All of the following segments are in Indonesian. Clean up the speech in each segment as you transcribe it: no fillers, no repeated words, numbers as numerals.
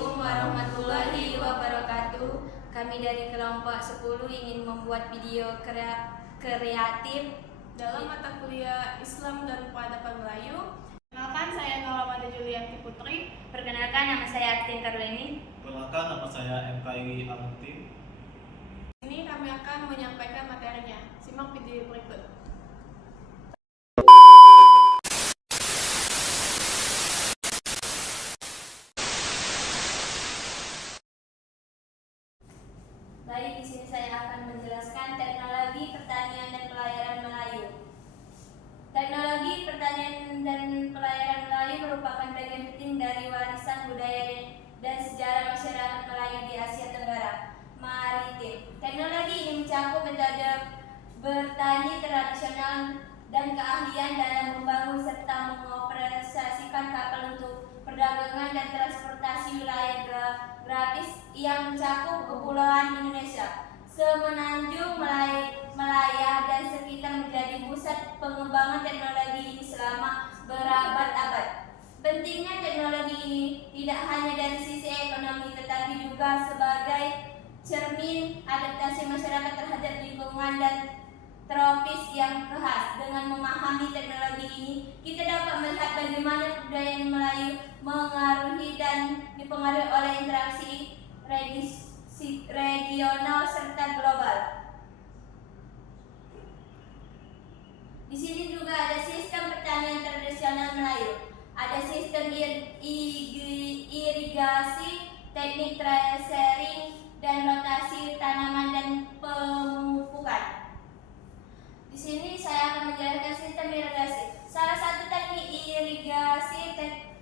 Assalamualaikum warahmatullahi wabarakatuh. Kami dari kelompok 10 ingin membuat video kreatif dalam mata kuliah Islam dan Peradaban Melayu. Perkenalkan, saya Nurmawati Julianti Putri. Perkenalkan, nama saya Aktin Karleni. Perkenalkan, nama saya MKI Aluti. Ini kami akan menyampaikan materinya. Simak video berikut. Baik, di sini saya akan menjelaskan teknologi pertanian dan pelayaran Melayu. Teknologi pertanian dan pelayaran Melayu merupakan bagian penting dari warisan budaya dan sejarah masyarakat Melayu di Asia Tenggara Maritim. Teknologi ini mencakup metode bertani tradisional dan keahlian dalam membangun serta mengoperasikan kapal untuk perdagangan dan transportasi wilayah geografis yang mencakup kepulauan Indonesia, Semenanjung, Malaya, dan sekitar menjadi pusat pengembangan teknologi ini selama berabad-abad. Pentingnya teknologi ini tidak hanya dari sisi ekonomi tetapi juga sebagai cermin adaptasi masyarakat terhadap lingkungan dan tropis yang khas. Dengan memahami teknologi ini, kita dapat melihat bagaimana budaya Melayu mengaruhi dan dipengaruhi oleh interaksi regional serta global. Di sini juga ada sistem pertanian tradisional Melayu, ada sistem irigasi, teknik tracering dan rotasi tanaman dan pemupukan. Di sini saya akan menjelaskan sistem irigasi. Salah satu teknik irigasi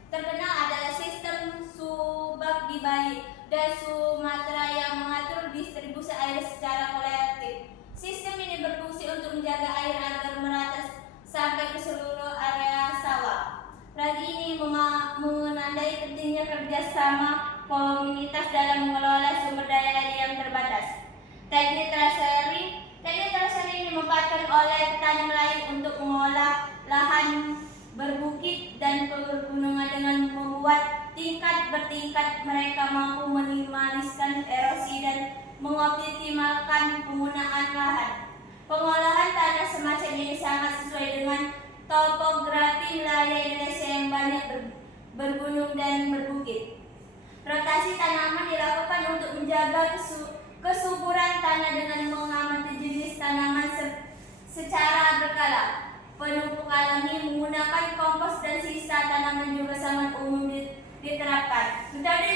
terkenal adalah sistem subak di Bali dan Sumatera yang mengatur distribusi air secara kolektif. Sistem ini berfungsi untuk menjaga air agar merata sampai ke seluruh area sawah. Strategi ini menandai pentingnya kerjasama komunitas dalam mengelola sumber daya air yang terbatas. Teknik tracering ini dimanfaatkan oleh petani Melayu untuk mengolah lahan berbukit dan pegunungan dengan membuat tingkat bertingkat. Mereka mampu meminimaliskan erosi dan mengoptimalkan penggunaan lahan. Pengolahan tanah semacam ini sangat sesuai dengan topografi wilayah Indonesia yang banyak bergunung dan berbukit. Rotasi tanaman dilakukan untuk menjaga kesuburan tanah dengan mengamati jenis tanaman secara berkala. Penumpukan alami menggunakan kompos dan sisa tanaman juga sangat umum diterapkan. Metode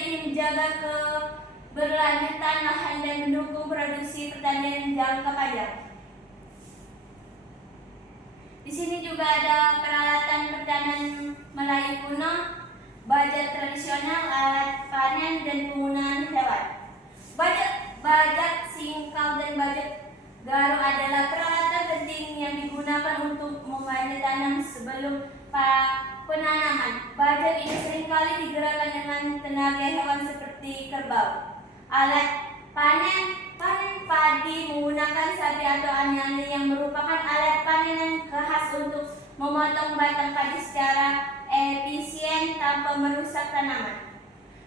ini menjaga keberlanjutan lahan dan mendukung produksi pertanian jangka panjang. Di sini juga ada peralatan pertanian Melayu kuno, bajak tradisional, alat panen, dan penggunaan hewan. Bajak singkal dan bajak garung adalah peralatan penting yang digunakan untuk membantu tanam sebelum penanaman. Bajak ini seringkali digerakkan dengan tenaga hewan seperti kerbau. Alat panen padi menggunakan sapi atau anyali yang merupakan alat panen khas untuk memotong batang padi secara efisien tanpa merusak tanaman.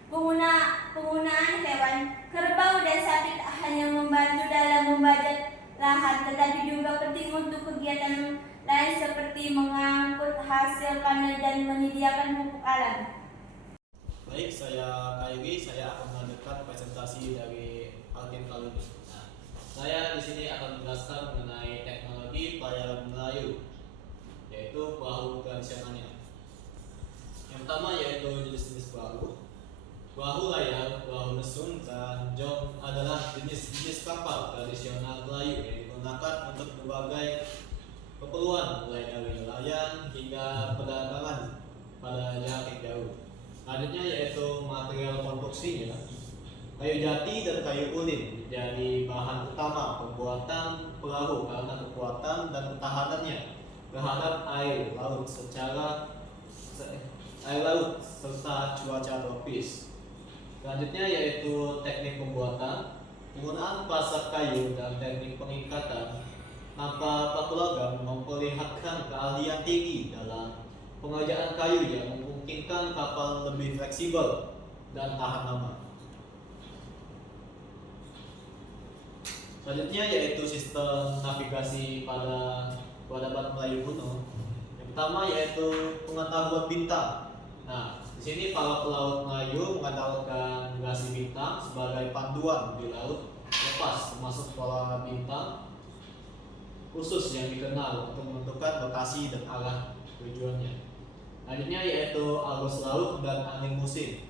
Penggunaan hewan, kerbau dan sapi tak hanya membantu dalam membajak lahan, tetapi juga penting untuk kegiatan lain seperti mengangkut hasil panen dan menyediakan pupuk alam. Baik, saya Kairi, saya akan melanjutkan presentasi dari Alvin kali ini. Saya di sini akan menjelaskan mengenai teknologi pelayaran Melayu, yaitu perahu tradisionalnya. Yang pertama yaitu jenis-jenis perahu. Perahu layar, perahu mesun, dan jong adalah jenis-jenis kapal tradisional Melayu yang digunakan untuk berbagai keperluan, mulai dari nelayan hingga perdagangan pada jarak jauh. Selanjutnya yaitu material konstruksinya. Kayu jati dan kayu ulin menjadi bahan utama pembuatan perahu karena kekuatan dan ketahanannya terhadap air laut serta cuaca tropis. Selanjutnya yaitu teknik pembuatan, penggunaan pasak kayu dan teknik pengikatan tanpa paku logam memperlihatkan keahlian tinggi dalam pengerjaan kayu yang memungkinkan kapal lebih fleksibel dan tahan lama. Selanjutnya yaitu sistem navigasi pada peradaban Melayu kuno. Yang pertama yaitu pengetahuan bintang. Nah, di sini para pelaut Melayu mengandalkan gerasi bintang sebagai panduan di laut lepas, termasuk pola bintang khusus yang dikenal untuk menentukan lokasi dan arah tujuannya. Selanjutnya yaitu arus laut dan angin musim.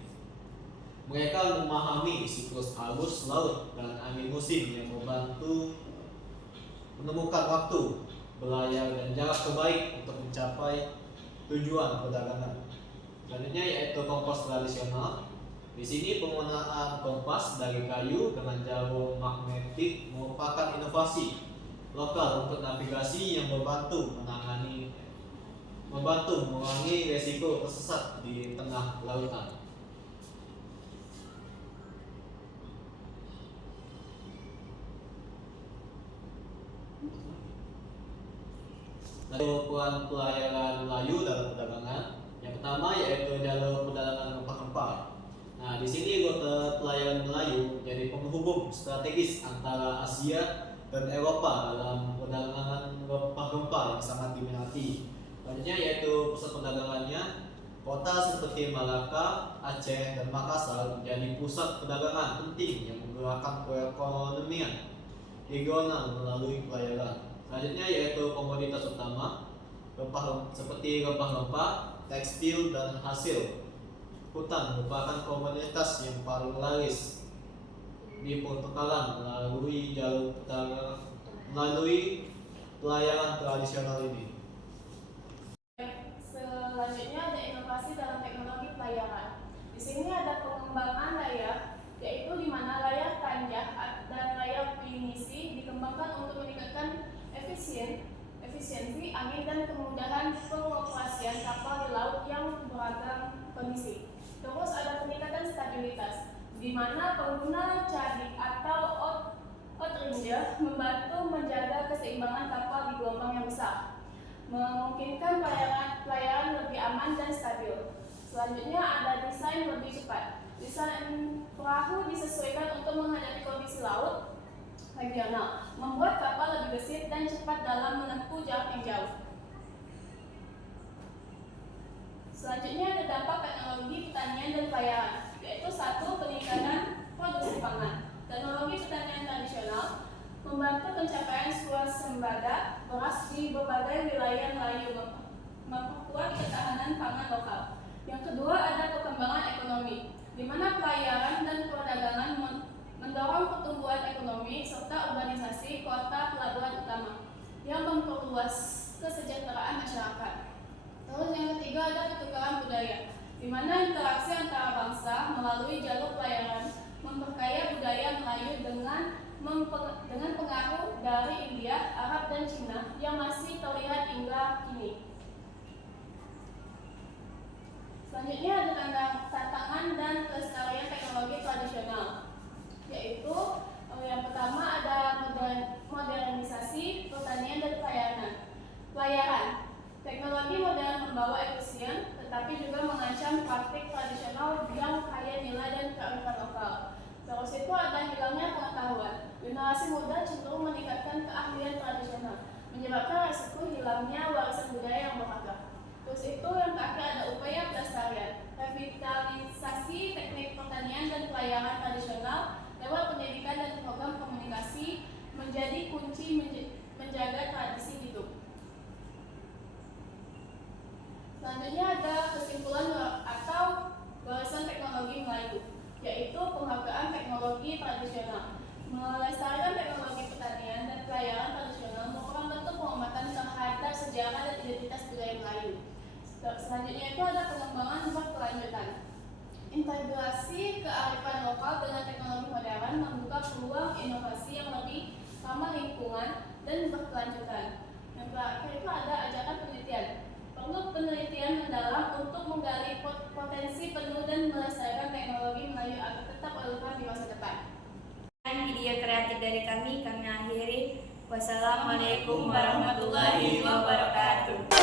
Mereka memahami siklus arus laut dan angin musim yang membantu menemukan waktu, belayar, dan jarak terbaik untuk mencapai tujuan perdagangan. Selanjutnya yaitu kompas tradisional. Di sini penggunaan kompas dari kayu dengan jarum magnetik merupakan inovasi lokal untuk navigasi yang membantu mengurangi resiko tersesat di tengah lautan. Lalu peran pelayaran Melayu dalam perdagangan. Yang pertama yaitu jalur perdagangan rempah-rempah. Nah, di sini rute pelayaran Melayu jadi penghubung strategis antara Asia dan Eropa dalam perdagangan rempah-rempah yang sangat diminati. Selanjutnya yaitu pusat perdagangannya. Kota seperti Malaka, Aceh, dan Makassar menjadi pusat perdagangan penting yang menggerakkan perekonomian regional melalui pelayaran. Selanjutnya yaitu komoditas utama seperti rempah-rempah, tekstil, dan hasil hutan merupakan komoditas yang paling laris di pertukaran melalui pelayaran tradisional ini. Selanjutnya ada inovasi dalam teknologi pelayaran. Di sini ada pengembangan layar, yaitu di mana layar tanjak dan layar pinisi dikembangkan untuk meningkatkan efisiensi angin dan kemudahan pengoperasian kapal di laut yang beragam kondisi. Terus ada peningkatan stabilitas, di mana pengguna cadik atau outringer membantu menjaga keseimbangan kapal di gelombang yang besar, memungkinkan pelayaran lebih aman dan stabil. Selanjutnya ada desain lebih cepat. Desain perahu disesuaikan untuk menghadapi kondisi laut regional, membuat kapal lebih gesit dan cepat dalam menempuh jarak yang jauh. Selanjutnya ada dampak teknologi pertanian dan pelayaran, yaitu 1. Peningkatan produksi pangan. Teknologi pertanian tradisional membantu pencapaian swasembada beras di berbagai wilayah Melayu, memperkuat ketahanan pangan lokal. Yang kedua ada perkembangan ekonomi, di mana pelayaran dan perdagangan mendorong pertumbuhan ekonomi serta urbanisasi kota pelabuhan utama yang memperluas kesejahteraan masyarakat. Terus yang ketiga ada pertukaran budaya, di mana interaksi antara bangsa melalui jalur pelayaran memperkaya budaya Melayu dengan pengaruh dari India, Arab, dan Cina yang masih terlihat hingga kini. Selanjutnya ada tantangan dan kelestarian teknologi tradisional, yaitu yang pertama ada modernisasi pertanian dan pelayaran. Teknologi modern membawa efisien, tetapi juga mengancam praktik tradisional yang kaya nilai dan kearifan lokal. Terus itu ada hilangnya pengetahuan. Generasi muda cenderung meningkatkan keahlian tradisional, menyebabkan risiko hilangnya warisan budaya yang berharga. Terus itu yang terakhir ada upaya pelestarian, revitalisasi teknik pertanian dan pelayaran tradisional lewat pendidikan dan program komunikasi menjadi kunci menjaga tradisi hidup. Selanjutnya ada kesimpulan atau warisan teknologi Melayu, yaitu penghargaan teknologi tradisional. Melestarikan teknologi pertanian dan pelayaran tradisional merupakan bentuk penghormatan terhadap sejarah dan identitas budaya Melayu. Selanjutnya itu ada pengembangan berkelanjutan. Integrasi kearifan lokal dengan teknologi modern membuka peluang inovasi yang lebih ramah lingkungan dan berkelanjutan. Yang terakhir itu ada ajakan penelitian. Perlu penelitian mendalam untuk menggali potensi penuh dan melestarikan teknologi Melayu agar tetap relevan di masa depan. Video kreatif dari kami akhiri. Wassalamualaikum warahmatullahi wabarakatuh.